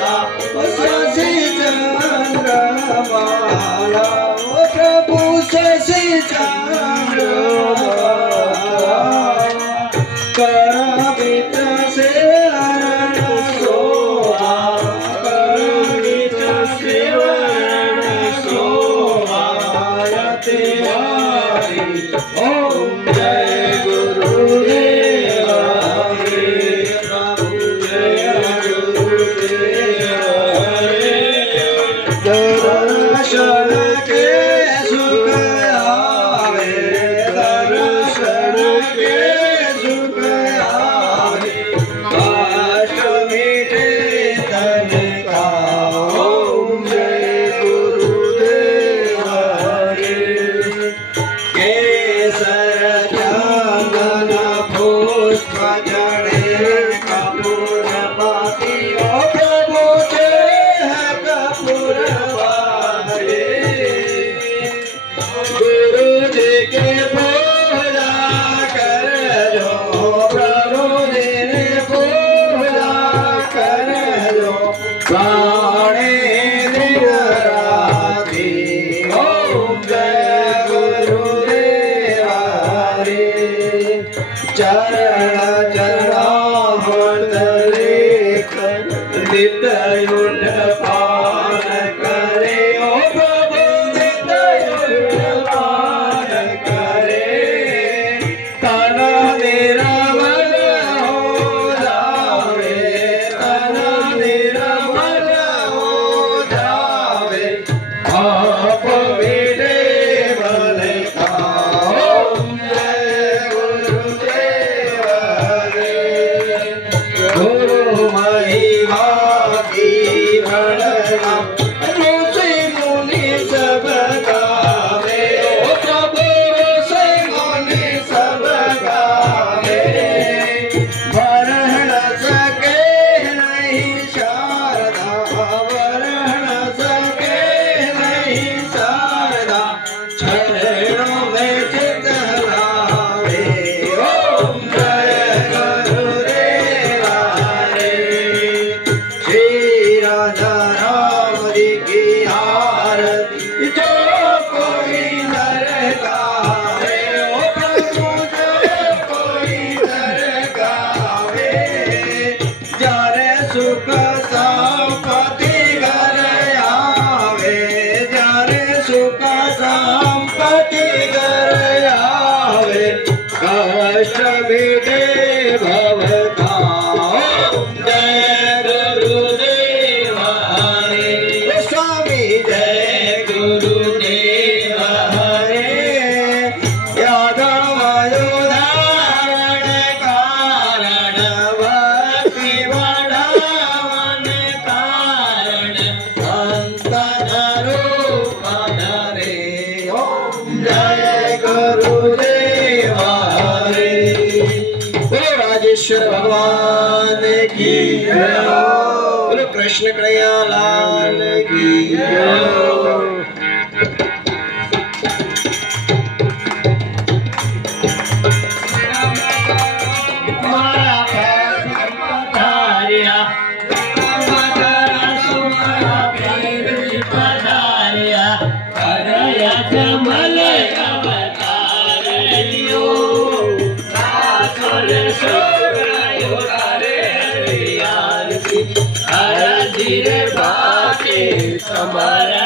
शशि चंद्रमाला प्रभु शशि चंद्रमाला करमित सेवरण शोभा करमित सेवरण शोभा तिवारी ओम जय गुरुदेव हरे प्रभु जय गुरुदेव दर्शन के सुख आवे दर्शन के सुख आवे कष्ट मिटे तन का ओम जय गुरुदेव हरे केसर चंदन पुष्प जड़े कपूर पाती ओ प्रभु के है कपूर पाते गुरु जी के पूजा कर जो प्रभु जी ने पूजा कर जो प्राणे दिन राति ओम जय गुरुदेव हरे चरण चरणामृत लेख नित उठ पान करे ओ प्रभु नित उठ पान करे तन निर्मल हो जावे तन निर्मल हो जावे आप मेरे बल का ओम जय गुरुदेव हरे गुरु महिमा की वर्णना ऋषि मुनि सब गावे ओ प्रभु ऋषि मुनि सब गावे वर्ण सके नहीं शारदा वर्ण सके नहीं शारदा चरणों में चित लावे ओम जय गुरुदेव हरे श्री राधा राम जी की आरती जो कोई नर गावे ओ प्रभु जो कोई नर गावे जारे सुख संपत्ति घर आवे जारे सुख संपत्ति घर आवे कष्ट मिटे भव का ओम जय गुरुदेव हरे स्वामी जय गुरुदेव हरे यादव धारण कारण भक्ति बढ़ावन कारण संतन रूप धरे ओम जय गुरुदेव हरे बोलो राजेश्वर भगवान की जय बोलो कृष्ण कन्हैया लाल की जय मारा पैर पधारिया मारा सुमरा पैर पधारिया करया जमल अवतार लियो आसुर सोरायो रे हरियार की हर धीरे बाके समर